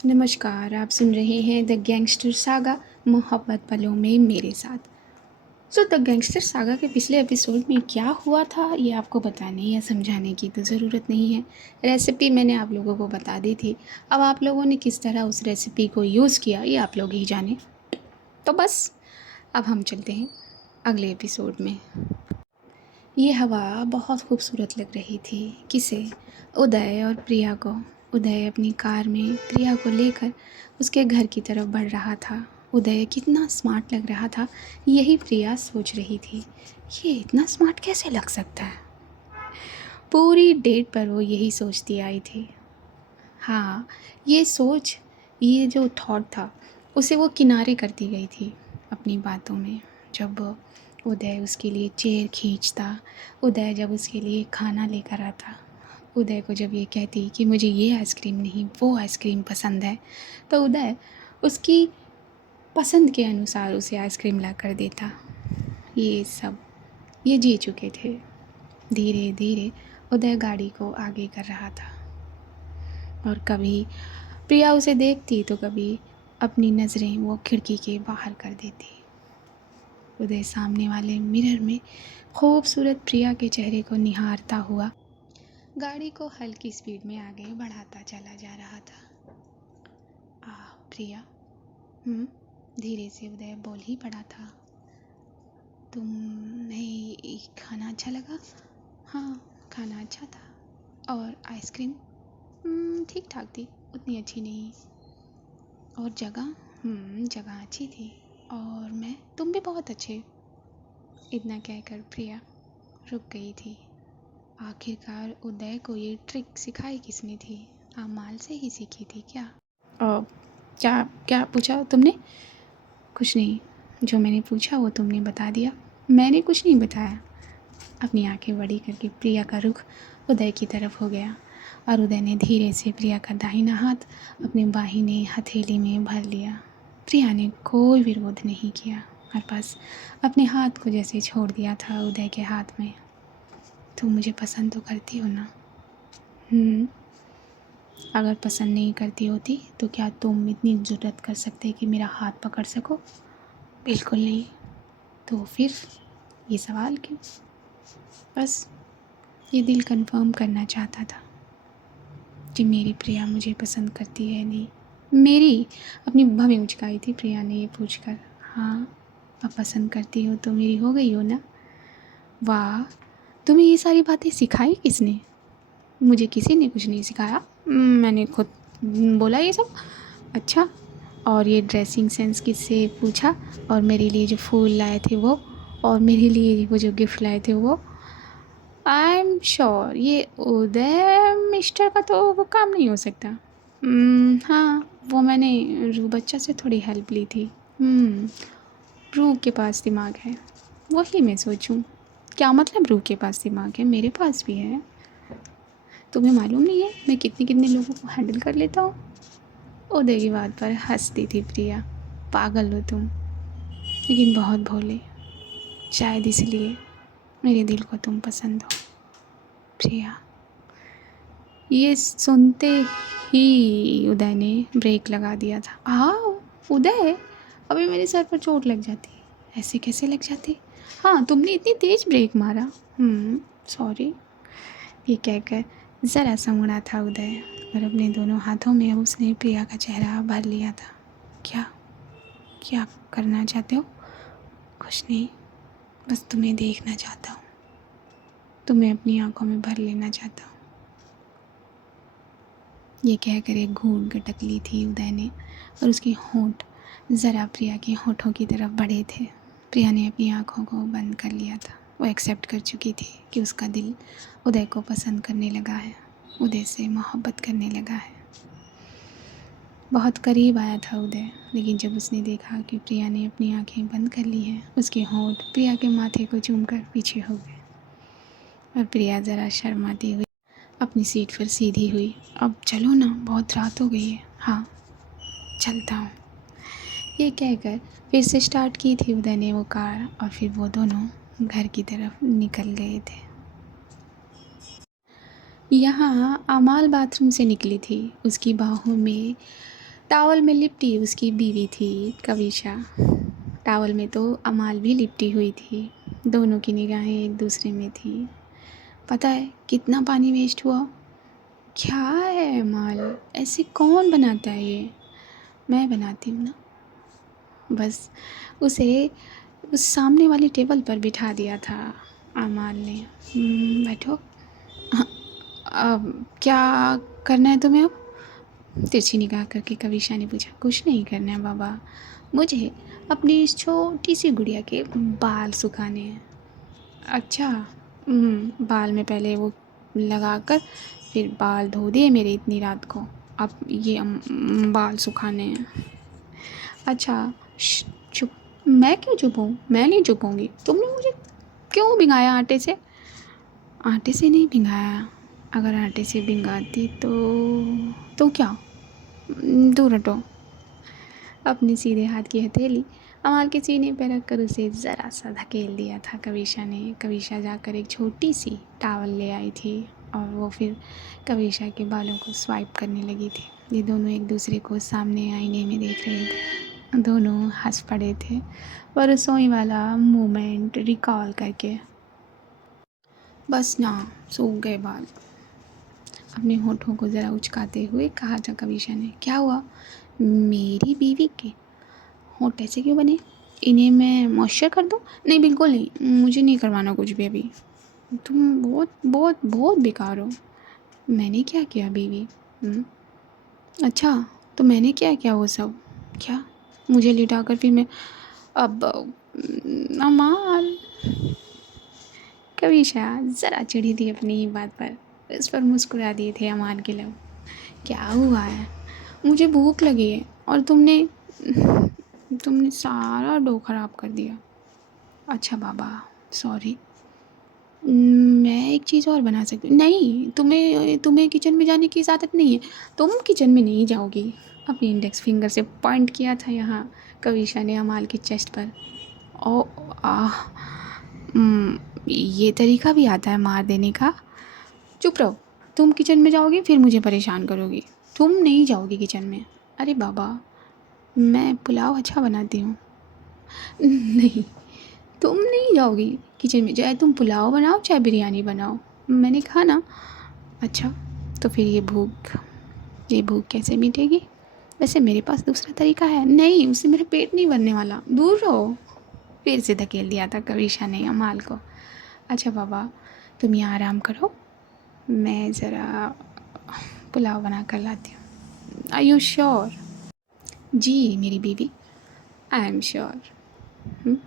नमस्कार, आप सुन रहे हैं द गैंगस्टर सागा मोहब्बत पलों में मेरे साथ। द गैंगस्टर सागा के पिछले एपिसोड में क्या हुआ था ये आपको बताने या समझाने की तो ज़रूरत नहीं है। रेसिपी मैंने आप लोगों को बता दी थी। अब आप लोगों ने किस तरह उस रेसिपी को यूज़ किया ये आप लोग ही जाने। तो बस अब हम चलते हैं अगले एपिसोड में। ये हवा बहुत खूबसूरत लग रही थी। किसे? उदय और प्रिया को। उदय अपनी कार में प्रिया को लेकर उसके घर की तरफ बढ़ रहा था। उदय कितना स्मार्ट लग रहा था, यही प्रिया सोच रही थी। ये इतना स्मार्ट कैसे लग सकता है? पूरी डेट पर वो यही सोचती आई थी। हाँ, ये सोच, ये जो थॉट था उसे वो किनारे करती गई थी अपनी बातों में। जब उदय उसके लिए चेयर खींचता, उदय जब उसके लिए खाना लेकर आता, उदय को जब ये कहती कि मुझे ये आइसक्रीम नहीं वो आइसक्रीम पसंद है, तो उदय उसकी पसंद के अनुसार उसे आइसक्रीम ला कर देता। ये सब ये जी चुके थे। धीरे धीरे उदय गाड़ी को आगे कर रहा था और कभी प्रिया उसे देखती तो कभी अपनी नज़रें वो खिड़की के बाहर कर देती। उदय सामने वाले मिरर में खूबसूरत प्रिया के चेहरे को निहारता हुआ गाड़ी को हल्की स्पीड में आगे बढ़ाता चला जा रहा था। प्रिया, धीरे से उदय बोल ही पड़ा था। तुम्हें खाना अच्छा लगा? हाँ, खाना अच्छा था। और आइसक्रीम ठीक ठाक थी, उतनी अच्छी नहीं। और जगह? जगह अच्छी थी। और तुम भी बहुत अच्छे। इतना कहकर प्रिया रुक गई थी। आखिरकार उदय को ये ट्रिक सिखाई किसने थी? आमाल से ही सीखी थी क्या? क्या क्या पूछा तुमने? कुछ नहीं, जो मैंने पूछा वो तुमने बता दिया। मैंने कुछ नहीं बताया। अपनी आंखें बड़ी करके प्रिया का रुख उदय की तरफ हो गया और उदय ने धीरे से प्रिया का दाहिना हाथ अपने बाहिने हथेली में भर लिया। प्रिया ने कोई विरोध नहीं किया और बस अपने हाथ को जैसे छोड़ दिया था उदय के हाथ में। तुम मुझे पसंद तो करती हो ना? अगर पसंद नहीं करती होती तो क्या तुम इतनी जुर्रत कर सकते कि मेरा हाथ पकड़ सको? बिल्कुल नहीं। तो फिर ये सवाल क्यों? बस ये दिल कंफर्म करना चाहता था कि मेरी प्रिया मुझे पसंद करती है नहीं। मेरी अपनी भवें मुचकाई थी प्रिया ने ये पूछकर। हाँ, अब पसंद करती हो तो मेरी हो गई हो ना? वाह, तुम्हें ये सारी बातें सिखाई किसने? मुझे किसी ने कुछ नहीं सिखाया, मैंने खुद बोला ये सब। अच्छा, और ये ड्रेसिंग सेंस किससे पूछा? और मेरे लिए जो फूल लाए थे वो, और मेरे लिए वो जो गिफ्ट लाए थे वो? आई एम श्योर ये उदय मिस्टर का तो वो काम नहीं हो सकता। हाँ, वो मैंने रू बच्चा से थोड़ी हेल्प ली थी। रू के पास दिमाग है, वही मैं सोचूं। क्या मतलब रू के पास दिमाग है? मेरे पास भी है। तुम्हें मालूम नहीं है मैं कितने कितने लोगों को हैंडल कर लेता हूँ? उदय की बात पर हंसती थी प्रिया। पागल हो तुम, लेकिन बहुत भोले। शायद इसलिए मेरे दिल को तुम पसंद हो प्रिया। ये सुनते ही उदय ने ब्रेक लगा दिया था। उदय, अभी मेरे सर पर चोट लग जाती। ऐसे कैसे लग जाती? हाँ, तुमने इतनी तेज ब्रेक मारा। सॉरी, ये कहकर ज़रा सा मुड़ा था उदय और अपने दोनों हाथों में उसने प्रिया का चेहरा भर लिया था। क्या क्या करना चाहते हो? कुछ नहीं, बस तुम्हें देखना चाहता हूँ, तुम्हें अपनी आंखों में भर लेना चाहता हूँ। ये कहकर एक घूंट गटक ली थी उदय ने और उसके होंठ ज़रा प्रिया के होठों की तरफ बढ़े थे। प्रिया ने अपनी आंखों को बंद कर लिया था। वो एक्सेप्ट कर चुकी थी कि उसका दिल उदय को पसंद करने लगा है, उदय से मोहब्बत करने लगा है। बहुत करीब आया था उदय, लेकिन जब उसने देखा कि प्रिया ने अपनी आंखें बंद कर ली हैं, उसके होंठ प्रिया के माथे को चूमकर पीछे हो गए और प्रिया ज़रा शर्माती हुई अपनी सीट पर सीधी हुई। अब चलो ना, बहुत रात हो गई है। हाँ, चलता हूँ, ये कहकर फिर से स्टार्ट की थी उदय ने वो कार और फिर वो दोनों घर की तरफ निकल गए थे। यहाँ अमाल बाथरूम से निकली थी। उसकी बाहों में टॉवल में लिपटी उसकी बीवी थी कविशा। टॉवल में तो अमाल भी लिपटी हुई थी। दोनों की निगाहें एक दूसरे में थी। पता है कितना पानी वेस्ट हुआ? क्या है अमाल, ऐसे कौन बनाता है ये? मैं बनाती हूँ ना। बस उसे उस सामने वाली टेबल पर बिठा दिया था अमाल ने। बैठो। अब क्या करना है तुम्हें अब? तिरछी निगाह करके कविशा ने पूछा। कुछ नहीं करना है बाबा, मुझे अपनी इस छोटी सी गुड़िया के बाल सुखाने हैं। अच्छा। बाल में पहले वो लगा कर फिर बाल धो दिए मेरे इतनी रात को, अब ये बाल सुखाने हैं। अच्छा चुप। मैं क्यों चुप हूँ? मैं नहीं चुप होंगी। तुमने मुझे क्यों भिंगाया आटे से? आटे से नहीं भिंगाया। अगर आटे से भिंगाती तो क्या? दूर हटो। अपने सीधे हाथ की हथेली अमाल के सीने पर रख कर उसे ज़रा सा धकेल दिया था कविशा ने। कविशा जाकर एक छोटी सी टॉवल ले आई थी और वो फिर कविशा के बालों को स्वाइप करने लगी थी। ये दोनों एक दूसरे को सामने आईने में देख रहे थे। दोनों हंस पड़े थे और रसोई वाला मोमेंट रिकॉल करके। बस ना, सूख गए बाल। अपने होठों को ज़रा उचकाते हुए कहा था कविशा ने। क्या हुआ? मेरी बीवी के होंठ ऐसे क्यों बने? इन्हें मैं मॉइस्चर कर दूँ? नहीं बिल्कुल नहीं, मुझे नहीं करवाना कुछ भी अभी। तुम बहुत बहुत बहुत बेकार हो। मैंने क्या किया बीवी? अच्छा, तो मैंने क्या किया वो सब? क्या? मुझे लिटाकर फिर मैं अब अमाल। कविशा ज़रा चिढ़ी थी अपनी ही बात पर। इस पर मुस्कुरा दिए थे अमाल के लब। क्या हुआ है? मुझे भूख लगी है और तुमने सारा डो ख़राब कर दिया। अच्छा बाबा, सॉरी। मैं एक चीज़ और बना सकती हूँ। नहीं, तुम्हें किचन में जाने की इजाज़त नहीं है। तुम किचन में नहीं जाओगी। अपने इंडेक्स फिंगर से पॉइंट किया था यहाँ कविशा ने अमाल की चेस्ट पर। ओ आह, ये तरीका भी आता है मार देने का? चुप रहो। तुम किचन में जाओगी फिर मुझे परेशान करोगी। तुम नहीं जाओगी किचन में। अरे बाबा, मैं पुलाव अच्छा बनाती हूँ। नहीं, तुम नहीं जाओगी किचन में, चाहे तुम पुलाव बनाओ चाहे बिरयानी बनाओ। मैंने कहा ना। अच्छा, तो फिर ये भूख कैसे मिटेगी? वैसे मेरे पास दूसरा तरीका है। नहीं, उससे मेरा पेट नहीं भरने वाला, दूर रहो। फिर से धकेल दिया था कविशा ने अमाल को। अच्छा बाबा, तुम यहाँ आराम करो, मैं ज़रा पुलाव बना कर लाती हूँ। Are you sure? जी मेरी बीवी, आई एम श्योर।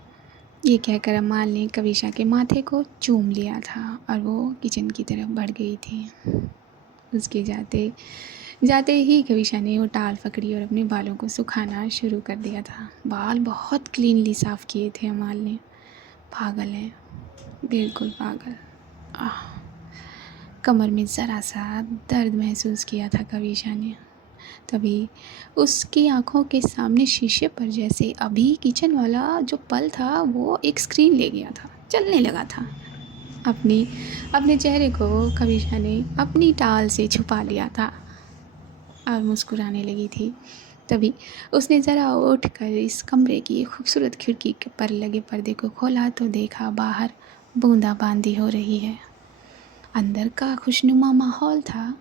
ये कहकर अमाल ने कविशा के माथे को चूम लिया था और वो किचन की तरफ बढ़ गई थी। उसके जाते जाते ही कविशा ने वो टाल पकड़ी और अपने बालों को सुखाना शुरू कर दिया था। बाल बहुत क्लीनली साफ़ किए थे अमाल ने। पागल है, बिल्कुल पागल। कमर में ज़रा सा दर्द महसूस किया था कविशा ने। तभी उसकी आंखों के सामने शीशे पर जैसे अभी किचन वाला जो पल था वो एक स्क्रीन ले गया था, चलने लगा था। अपने चेहरे को कविशा ने अपनी टाल से छुपा लिया था और मुस्कुराने लगी थी। तभी उसने ज़रा उठकर इस कमरे की खूबसूरत खिड़की पर लगे पर्दे को खोला तो देखा बाहर बूंदाबांदी हो रही है। अंदर का खुशनुमा माहौल था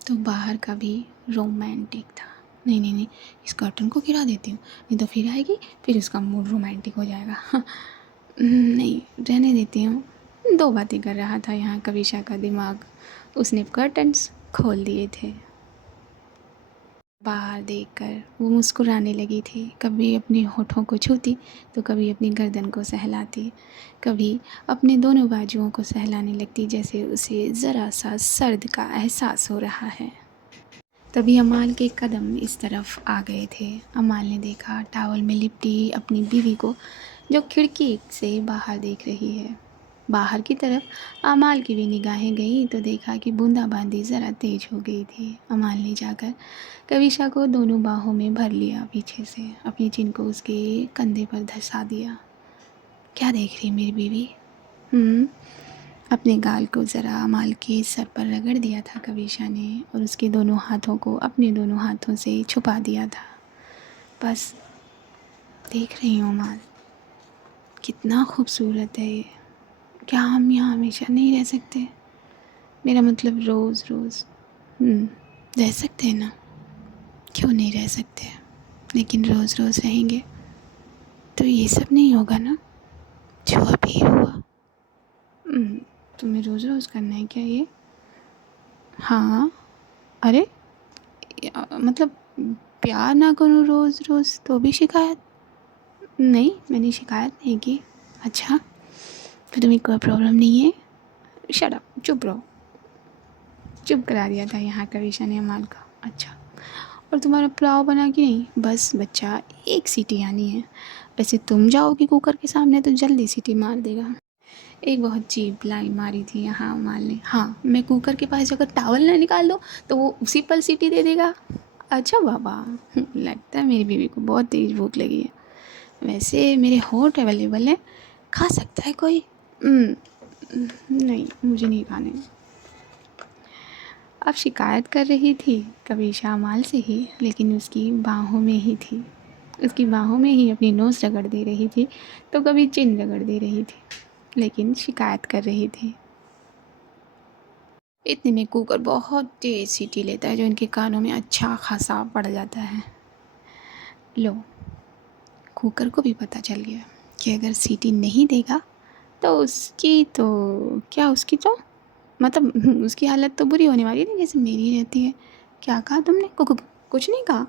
तो बाहर का भी रोमांटिक था। नहीं, इस कर्टन को गिरा देती हूँ, नहीं तो फिर आएगी, फिर उसका मूड रोमांटिक हो जाएगा। नहीं, रहने देती हूँ। दो बातें कर रहा था यहाँ कविशा का दिमाग। उसने कर्टन्स खोल दिए थे। बाहर देखकर वो मुस्कुराने लगी थी। कभी अपने होठों को छूती तो कभी अपनी गर्दन को सहलाती, कभी अपने दोनों बाजुओं को सहलाने लगती जैसे उसे ज़रा सा सर्द का एहसास हो रहा है। तभी अमाल के कदम इस तरफ आ गए थे। अमाल ने देखा टॉवल में लिपटी अपनी बीवी को जो खिड़की से बाहर देख रही है। बाहर की तरफ अमाल की भी निगाहें गई तो देखा कि बूंदाबांदी ज़रा तेज हो गई थी। अमाल ने जाकर कविशा को दोनों बाहों में भर लिया पीछे से, अपनी चिन को उसके कंधे पर धंसा दिया। क्या देख रही मेरी बीवी? अपने गाल को ज़रा अमाल के सर पर रगड़ दिया था कविशा ने और उसके दोनों हाथों को अपने दोनों हाथों से छुपा दिया था। बस देख रही हूँ अमाल, कितना खूबसूरत है ये। क्या हम यहाँ हमेशा नहीं रह सकते? मेरा मतलब रोज़ रोज़ रह सकते हैं ना? क्यों नहीं रह सकते? लेकिन रोज़ रोज़ रहेंगे तो ये सब नहीं होगा ना जो अभी हुआ। तुम्हें रोज़ रोज़ करना है क्या ये? हाँ। अरे मतलब प्यार ना करूँ रोज़ रोज़ तो भी शिकायत? नहीं, मैंने शिकायत नहीं की। अच्छा, फिर तुम्हें कोई प्रॉब्लम नहीं है? शट अप, चुप रहो। चुप करा दिया था यहाँ कविशा ने अमाल का। अच्छा, और तुम्हारा पुलाव बना कि नहीं? बस बच्चा, एक सीटी आनी है। वैसे तुम जाओगी कुकर के सामने तो जल्दी सीटी मार देगा। एक बहुत चीप लाइन मारी थी यहाँ अमाल ने। हाँ, मैं कुकर के पास जाकर टावल ना निकाल दो तो वो उसी पल सीटी दे देगा। अच्छा बाबा, लगता है मेरी बीवी को बहुत तेज़ भूख लगी है। वैसे मेरे होठ अवेलेबल है, खा सकता है कोई? नहीं, मुझे नहीं खाने। अब शिकायत कर रही थी कविशा अमाल से ही, लेकिन उसकी बाहों में ही थी। उसकी बाहों में ही अपनी नोज़ रगड़ दे रही थी तो कभी चिन रगड़ दे रही थी, लेकिन शिकायत कर रही थी। इतने में कुकर बहुत तेज़ सीटी लेता है जो इनके कानों में अच्छा खासा पड़ जाता है। लो, कुकर को भी पता चल गया कि अगर सीटी नहीं देगा तो उसकी तो मतलब उसकी हालत तो बुरी होने वाली है, जैसे मेरी रहती है। क्या कहा तुमने? कुछ नहीं कहा।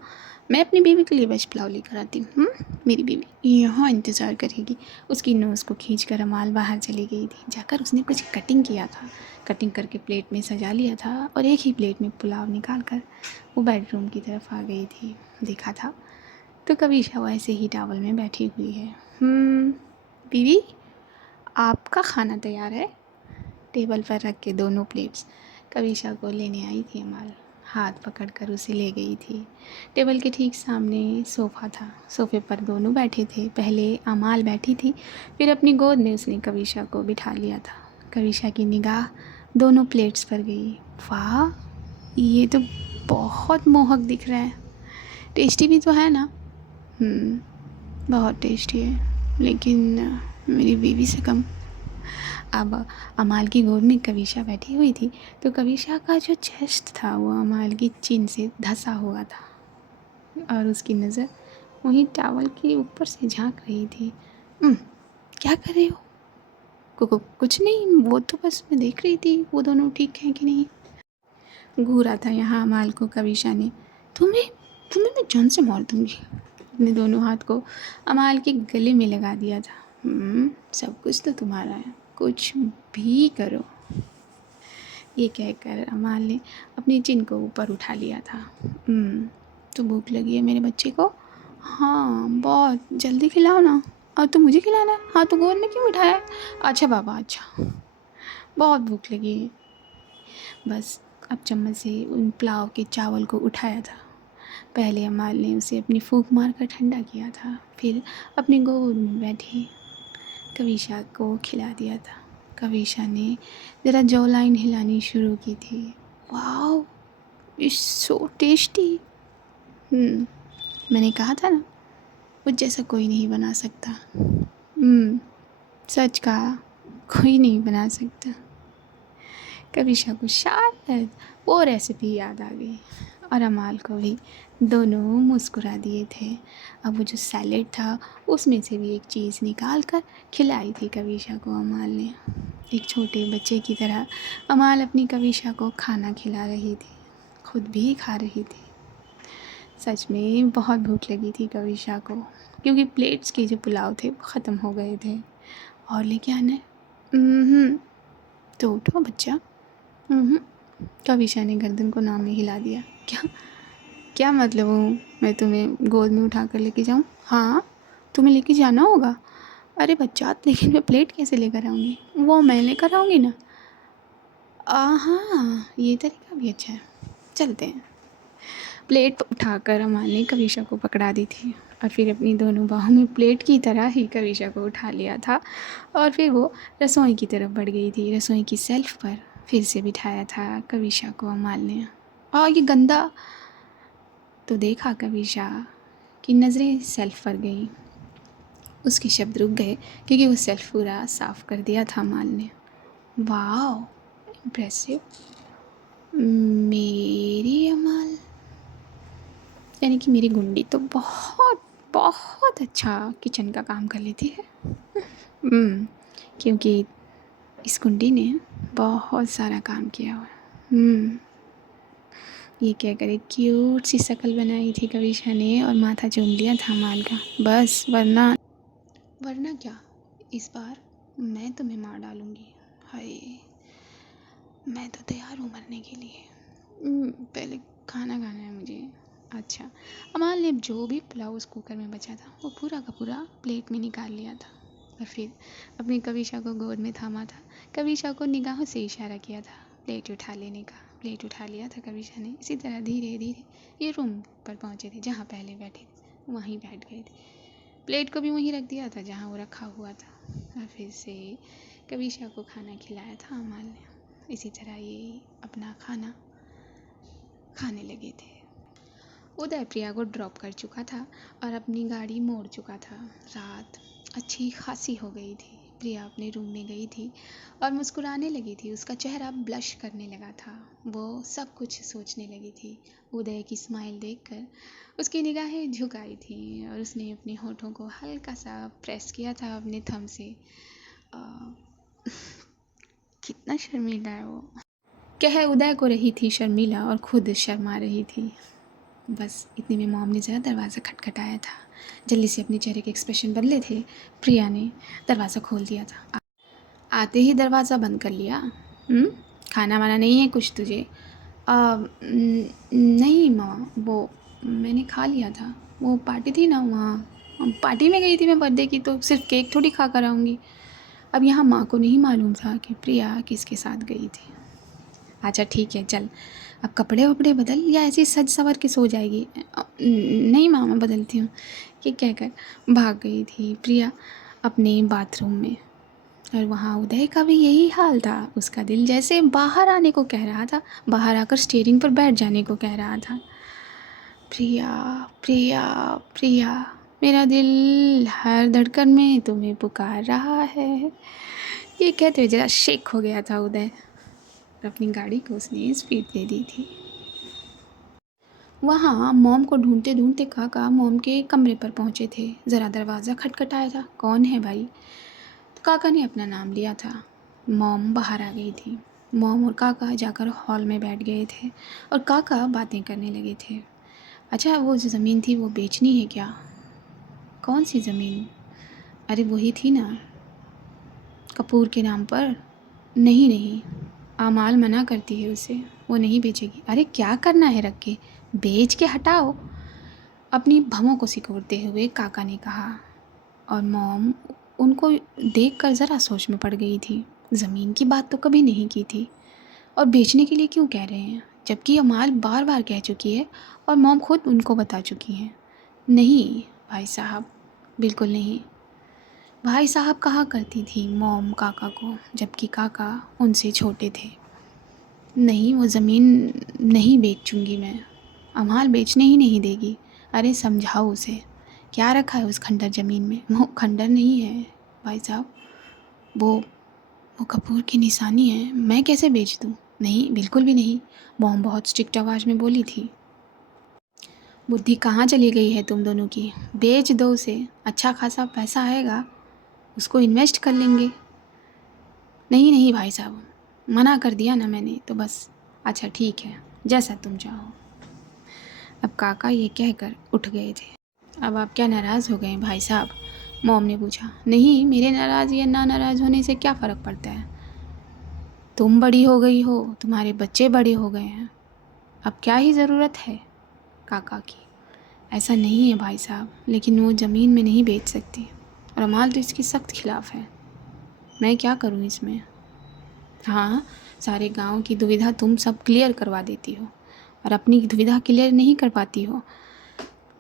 मैं अपनी बीवी के लिए वेज पुलाव लेकर आती हूँ। मेरी बीवी यहाँ इंतज़ार करेगी। उसकी नोज़ को खींच कर अमाल बाहर चली गई थी। जाकर उसने कुछ कटिंग किया था, कटिंग करके प्लेट में सजा लिया था और एक ही प्लेट में पुलाव निकाल कर वो बेडरूम की तरफ आ गई थी। देखा था तो कविशा ऐसे ही टॉवल में बैठी हुई है। बीवी, आपका खाना तैयार है। टेबल पर रख के दोनों प्लेट्स कविशा को लेने आई थी अमाल। हाथ पकड़कर उसे ले गई थी। टेबल के ठीक सामने सोफ़ा था। सोफ़े पर दोनों बैठे थे। पहले अमाल बैठी थी, फिर अपनी गोद में उसने कविशा को बिठा लिया था। कविशा की निगाह दोनों प्लेट्स पर गई। वाह, ये तो बहुत मोहक दिख रहा है। टेस्टी भी तो है ना? बहुत टेस्टी है, लेकिन मेरी बीवी से कम। अब अमाल की गोद में कविशा बैठी हुई थी तो कविशा का जो चेस्ट था वो अमाल की चिन से धंसा हुआ था और उसकी नज़र वहीं टॉवल के ऊपर से झांक रही थी। क्या कर रहे हो? कुछ नहीं, वो तो बस मैं देख रही थी वो दोनों ठीक हैं कि नहीं। घूरा था यहाँ अमाल को कविशा ने। तुम्हें तुम्हें मैं जान से मार दूँगी। अपने दोनों हाथ को अमाल के गले में लगा दिया था। सब कुछ तो तुम्हारा है, कुछ भी करो। ये कहकर अमाल ने अपनी चिन को ऊपर उठा लिया था। तो भूख लगी है मेरे बच्चे को? हाँ बहुत, जल्दी खिलाओ ना। और तो मुझे खिलाना है? हाँ तो गोद में क्यों बिठाया? अच्छा बाबा, अच्छा, बहुत भूख लगी है। बस अब चम्मच से उन पुलाव के चावल को उठाया था। पहले अमाल ने उसे अपनी फूंक मारकर ठंडा किया था, फिर अपनी गोद में बैठी कविशा को खिला दिया था। कविशा ने ज़रा जॉ लाइन हिलानी शुरू की थी। Wow, it's so tasty. मैंने कहा था ना, मुझ जैसा कोई नहीं बना सकता। सच कहा, कोई नहीं बना सकता। कविशा को शायद वो रेसिपी याद आ गई और अमाल को भी। दोनों मुस्कुरा दिए थे। अब वो जो सैलेड था उसमें से भी एक चीज़ निकाल कर खिलाई थी कविशा को अमाल ने। एक छोटे बच्चे की तरह अमाल अपनी कविशा को खाना खिला रही थी, खुद भी खा रही थी। सच में बहुत भूख लगी थी कविशा को, क्योंकि प्लेट्स के जो पुलाव थे वो ख़त्म हो गए थे। और लेके आना है? तो उठो बच्चा। कविशा ने गर्दन को नाम में हिला दिया। क्या मतलब हूँ मैं तुम्हें गोद में उठा कर लेके जाऊँ? हाँ, तुम्हें लेके जाना होगा। अरे बच्चा, लेकिन मैं प्लेट कैसे लेकर आऊँगी? वो मैं लेकर आऊँगी ना। हाँ, ये तरीका भी अच्छा है, चलते हैं। प्लेट उठाकर अमाल ने कविशा को पकड़ा दी थी और फिर अपनी दोनों बाहों में प्लेट की तरह ही कविशा को उठा लिया था और फिर वो रसोई की तरफ बढ़ गई थी। रसोई की सेल्फ पर फिर से बिठाया था कविशा को अमाल ने। और ये गंदा, तो देखा कविशा की नज़रें सेल्फ पर गई। उसके शब्द रुक गए क्योंकि वो सेल्फ पूरा साफ़ कर दिया था अमाल ने। वाह, इम्प्रेसिव। मेरी अमाल यानी कि मेरी गुंडी तो बहुत बहुत अच्छा किचन का काम कर लेती है। क्योंकि इस गुंडी ने बहुत सारा काम किया हुआ। ये क्या करे, क्यूट सी शक्ल बनाई थी कविशा ने और माथा चूम लिया था अमाल का। बस वरना क्या, इस बार मैं तुम्हें मार डालूँगी। हाय, मैं तो तैयार हूँ मरने के लिए। पहले खाना खाना है मुझे। अच्छा, अमाल ने जो भी पुलाव उस कुकर में बचा था वो पूरा का पूरा प्लेट में निकाल लिया था और फिर अपनी कविशा को गोद में थामा था। कविशा को निगाहों से इशारा किया था प्लेट उठा लेने का। प्लेट उठा लिया था कविशा ने। इसी तरह धीरे धीरे ये रूम पर पहुँचे थे जहाँ पहले बैठे थे, वहीं बैठ गए थे। प्लेट को भी वहीं रख दिया था जहाँ वो रखा हुआ था और फिर से कविशा को खाना खिलाया था अमाल ने। इसी तरह ये अपना खाना खाने लगे थे। उदय प्रिया को ड्रॉप कर चुका था और अपनी गाड़ी मोड़ चुका था। रात अच्छी खासी हो गई थी। प्रिया अपने रूम में गई थी और मुस्कुराने लगी थी। उसका चेहरा ब्लश करने लगा था। वो सब कुछ सोचने लगी थी। उदय की स्माइल देखकर उसकी निगाहें झुक आई थी और उसने अपने होठों को हल्का सा प्रेस किया था अपने थंब से। कितना शर्मीला है वो, कह उदय को रही थी शर्मीला और खुद शर्मा रही थी। बस इतने में मॉम ने ज़रा दरवाज़ा खटखटाया था। जल्दी से अपने चेहरे के एक्सप्रेशन बदले थे। प्रिया ने दरवाज़ा खोल दिया था। आते ही दरवाज़ा बंद कर लिया। खाना वाना नहीं है कुछ तुझे? नहीं माँ, वो मैंने खा लिया था। वो पार्टी थी ना वहाँ, पार्टी में गई थी मैं बर्थडे की, तो सिर्फ केक थोड़ी खा कर आऊँगी। अब यहाँ माँ को नहीं मालूम था कि प्रिया किसके साथ गई थी। अच्छा ठीक है, चल अब कपड़े वपड़े बदल या ऐसे ही सज सवर के सो जाएगी। नहीं माँ, मैं बदलती हूँ, ये कहकर भाग गई थी प्रिया अपने बाथरूम में। और वहाँ उदय का भी यही हाल था। उसका दिल जैसे बाहर आने को कह रहा था, बाहर आकर स्टीयरिंग पर बैठ जाने को कह रहा था। प्रिया प्रिया प्रिया, मेरा दिल हर धड़कन में तुम्हें पुकार रहा है। ये कहते हुए ज़रा शेक हो गया था उदय। अपनी गाड़ी को उसने स्पीड दे दी थी। वहाँ मॉम को ढूंढते ढूंढते काका मॉम के कमरे पर पहुँचे थे। ज़रा दरवाज़ा खटखटाया था। कौन है भाई? तो काका ने अपना नाम लिया था। मॉम बाहर आ गई थी। मॉम और काका जाकर हॉल में बैठ गए थे और काका बातें करने लगे थे। अच्छा, वो जो ज़मीन थी वो बेचनी है क्या? कौन सी ज़मीन? अरे वही थी ना, कपूर के नाम पर। नहीं नहीं, आमाल मना करती है उसे, वो नहीं बेचेगी। अरे क्या करना है रख के, बेच के हटाओ, अपनी भवों को सिकोड़ते हुए काका ने कहा। और मॉम उनको देखकर ज़रा सोच में पड़ गई थी। ज़मीन की बात तो कभी नहीं की थी और बेचने के लिए क्यों कह रहे हैं, जबकि अमाल बार बार कह चुकी है और मॉम खुद उनको बता चुकी हैं। नहीं भाई साहब, बिल्कुल नहीं। भाई साहब कहा करती थी मॉम काका को, जबकि काका उनसे छोटे थे। नहीं, वो ज़मीन नहीं बेचूंगी मैं, अमाल बेचने ही नहीं देगी। अरे समझाओ उसे, क्या रखा है उस खंडर ज़मीन में? वो खंडर नहीं है भाई साहब, वो कपूर की निशानी है। मैं कैसे बेच दूँ? नहीं, बिल्कुल भी नहीं, मॉम बहुत स्ट्रिक्ट आवाज़ में बोली थी। बुद्धि कहाँ चली गई है तुम दोनों की? बेच दो उसे, अच्छा खासा पैसा आएगा, उसको इन्वेस्ट कर लेंगे। नहीं नहीं भाई साहब, मना कर दिया ना मैंने तो बस। अच्छा ठीक है, जैसा तुम चाहो। अब काका ये कहकर उठ गए थे। अब आप क्या नाराज़ हो गए भाई साहब? मॉम ने पूछा। नहीं, मेरे नाराज़ या ना नाराज़ होने से क्या फ़र्क पड़ता है? तुम बड़ी हो गई हो, तुम्हारे बच्चे बड़े हो गए हैं, अब क्या ही ज़रूरत है काका की? ऐसा नहीं है भाई साहब, लेकिन वो ज़मीन में नहीं बेच सकती और अमाल तो इसके सख्त खिलाफ़ है। मैं क्या करूँ इसमें? हाँ, सारे गांव की दुविधा तुम सब क्लियर करवा देती हो और अपनी दुविधा क्लियर नहीं कर पाती हो।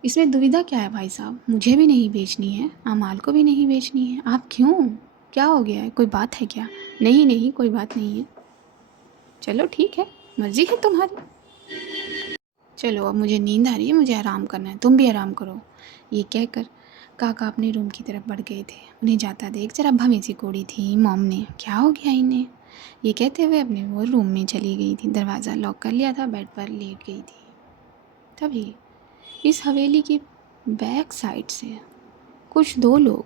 इसमें दुविधा क्या है भाई साहब? मुझे भी नहीं बेचनी है, अमाल को भी नहीं बेचनी है। आप क्यों? क्या हो गया है? कोई बात है क्या? नहीं नहीं, कोई बात नहीं है। चलो ठीक है, मर्जी है तुम्हारी। चलो अब मुझे नींद आ रही है, मुझे आराम करना है, तुम भी आराम करो। ये कहकर काका अपने रूम की तरफ बढ़ गए थे। उन्हें जाता देख जरा भमी सी कोड़ी थी मॉम ने, क्या हो गया इन्हें, ये कहते हुए अपने वो रूम में चली गई थी। दरवाज़ा लॉक कर लिया था, बेड पर लेट गई थी। तभी इस हवेली की बैक साइड से कुछ दो लोग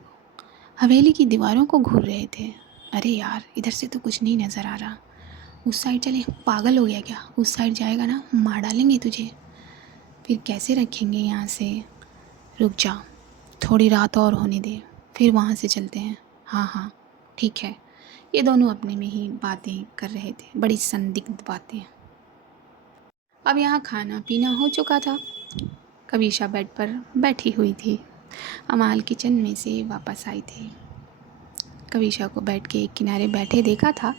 हवेली की दीवारों को घूर रहे थे। अरे यार, इधर से तो कुछ नहीं नज़र आ रहा, उस साइड चले। पागल हो गया क्या? उस साइड जाएगा ना, मार डालेंगे तुझे, फिर कैसे रखेंगे यहाँ से। रुक जा, थोड़ी रात और होने दे, फिर वहाँ से चलते हैं। हाँ हाँ ठीक है। ये दोनों अपने में ही बातें कर रहे थे, बड़ी संदिग्ध बातें। अब यहाँ खाना पीना हो चुका था। कविशा बेड पर बैठी हुई थी। अमाल किचन में से वापस आई थी। कविशा को बेड के एक किनारे बैठे देखा था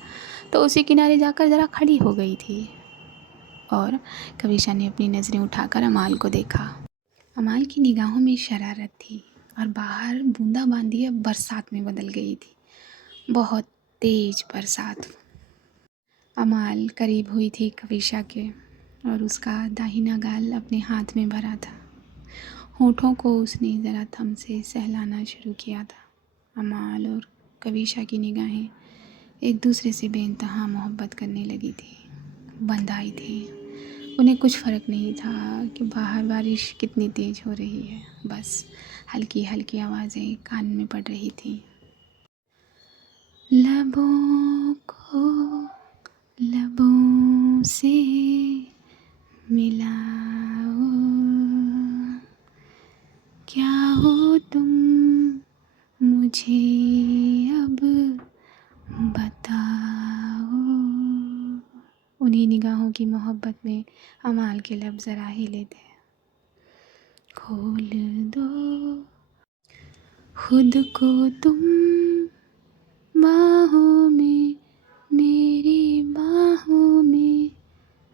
तो उसी किनारे जाकर ज़रा खड़ी हो गई थी और कविशा ने अपनी नज़रें उठाकर अमाल को देखा। अमाल की निगाहों में शरारत थी और बाहर बूंदाबांदी अब बरसात में बदल गई थी, बहुत तेज बरसात। अमाल करीब हुई थी कविशा के और उसका दाहिना गाल अपने हाथ में भरा था। होठों को उसने ज़रा थम से सहलाना शुरू किया था। अमाल और कविशा की निगाहें एक दूसरे से बेइंतहा मोहब्बत करने लगी थी, बंध आई थी। उन्हें कुछ फ़र्क नहीं था कि बाहर बारिश कितनी तेज़ हो रही है, बस हल्की हल्की आवाज़ें कान में पड़ रही थी। लबों को लबों से मिलाओ, क्या हो तुम मुझे अब बताओ। उन्हीं निगाहों की मोहब्बत में अमाल के लब ज़रा हिले थे। खोल दो खुद को तुम बाहों में, मेरी बाहों में,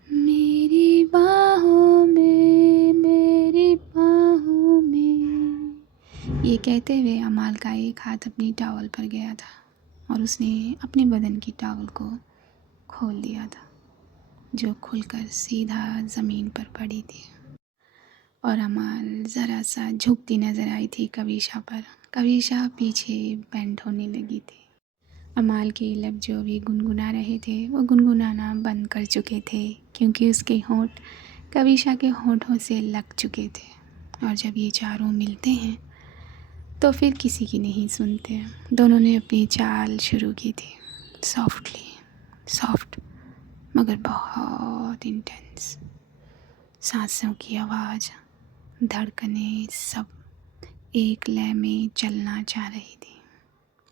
मेरी बाहों में, मेरी बाहों में। ये कहते हुए अमाल का एक हाथ अपनी टॉवल पर गया था और उसने अपने बदन की टॉवल को खोल दिया था, जो खुलकर सीधा ज़मीन पर पड़ी थी। और अमाल ज़रा सा झुकती नज़र आई थी कविशा पर। कविशा पीछे बेंड होने लगी थी। अमाल के लब जो भी गुनगुना रहे थे वो गुनगुनाना बंद कर चुके थे, क्योंकि उसके होंठ कविशा के होंठों से लग चुके थे। और जब ये चारों मिलते हैं तो फिर किसी की नहीं सुनते। दोनों ने अपनी चाल शुरू की थी, सॉफ्टली, सॉफ्ट मगर बहुत इंटेंस। सांसों की आवाज़, धड़कनें सब एक लय में चलना चाह रही थी।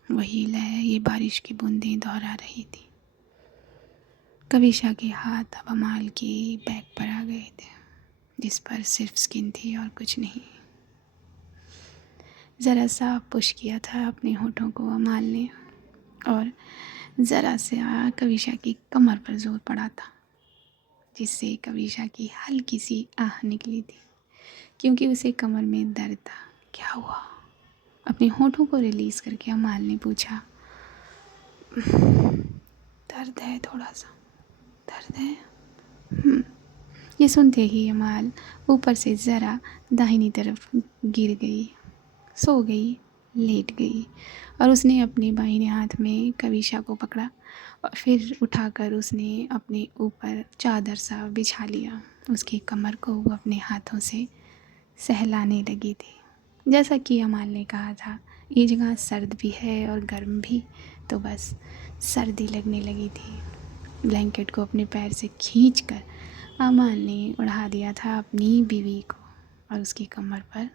वही लय ये बारिश की बूंदें दोहरा रही थी। कविशा के हाथ अब अमाल के बैक पर आ गए थे, जिस पर सिर्फ स्किन थी और कुछ नहीं। ज़रा सा पुश किया था अपने होठों को अमाल ने और ज़रा से कविशा की कमर पर जोर पड़ा था, जिससे कविशा की हल्की सी आह निकली थी, क्योंकि उसे कमर में दर्द था। क्या हुआ? अपने होठों को रिलीज़ करके अमाल ने पूछा। दर्द है, थोड़ा सा दर्द है। ये सुनते ही अमाल ऊपर से ज़रा दाहिनी तरफ गिर गई, सो गई, लेट गई और उसने अपने बाहिने हाथ में कविशा को पकड़ा और फिर उठाकर उसने अपने ऊपर चादर सा बिछा लिया। उसकी कमर को वो अपने हाथों से सहलाने लगी थी। जैसा कि अमाल ने कहा था, ये जगह सर्द भी है और गर्म भी, तो बस सर्दी लगने लगी थी। ब्लैंकेट को अपने पैर से खींचकर अमाल ने उड़ा दिया था अपनी बीवी को और उसकी कमर पर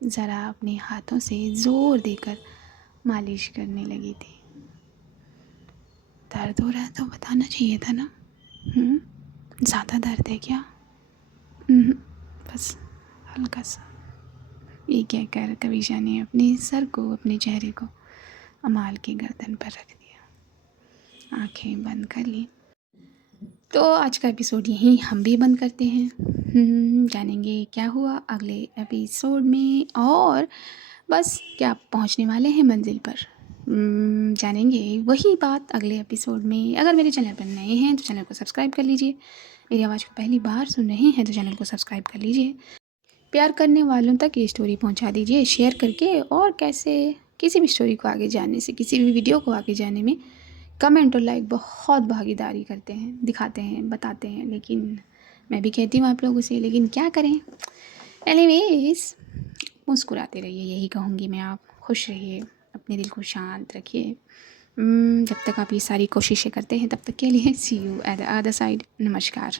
ज़रा अपने हाथों से ज़ोर देकर मालिश करने लगी थी। दर्द हो रहा है तो बताना चाहिए था ना। ज़्यादा दर्द है क्या? बस हल्का सा। ये कहकर कविशा ने अपने सर को, अपने चेहरे को अमाल की गर्दन पर रख दिया, आंखें बंद कर ली। तो आज का एपिसोड यहीं हम भी बंद करते हैं। जानेंगे क्या हुआ अगले एपिसोड में, और बस क्या पहुंचने वाले हैं मंजिल पर। जानेंगे वही बात अगले एपिसोड में। अगर मेरे चैनल पर नए हैं तो चैनल को सब्सक्राइब कर लीजिए। मेरी आवाज़ को पहली बार सुन रहे हैं तो चैनल को सब्सक्राइब कर लीजिए। प्यार करने वालों तक ये स्टोरी पहुंचा दीजिए शेयर करके। और कैसे किसी भी स्टोरी को आगे जानने से, किसी भी वीडियो को आगे जाने में कमेंट और लाइक बहुत भागीदारी करते हैं, दिखाते हैं, बताते हैं। लेकिन मैं भी कहती हूँ आप लोगों से, लेकिन क्या करें। एनीवेज, मुस्कुराते रहिए, यही कहूँगी मैं। आप खुश रहिए, अपने दिल को शांत रखिए। जब तक आप ये सारी कोशिशें करते हैं तब तक के लिए see you at the other side. नमस्कार।